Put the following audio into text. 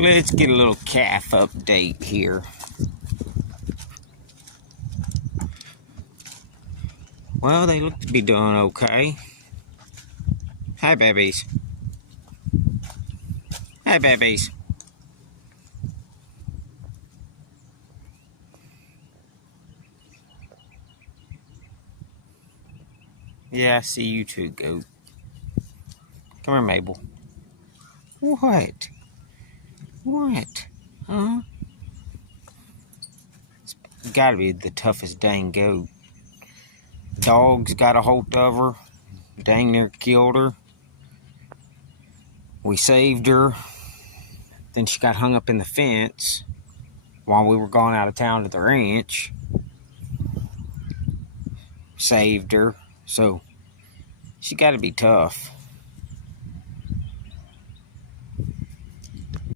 Let's get a little calf update here. Well, they look to be doing okay. Hi, babies. Hi, babies. Yeah, I see you too, goat. Come here, Mabel. What? What? Huh? It's gotta be the toughest dang goat. Dogs got a hold of her. Dang near killed her. We saved her. Then she got hung up in the fence while we were going out of town to the ranch. Saved her. So, she gotta be tough.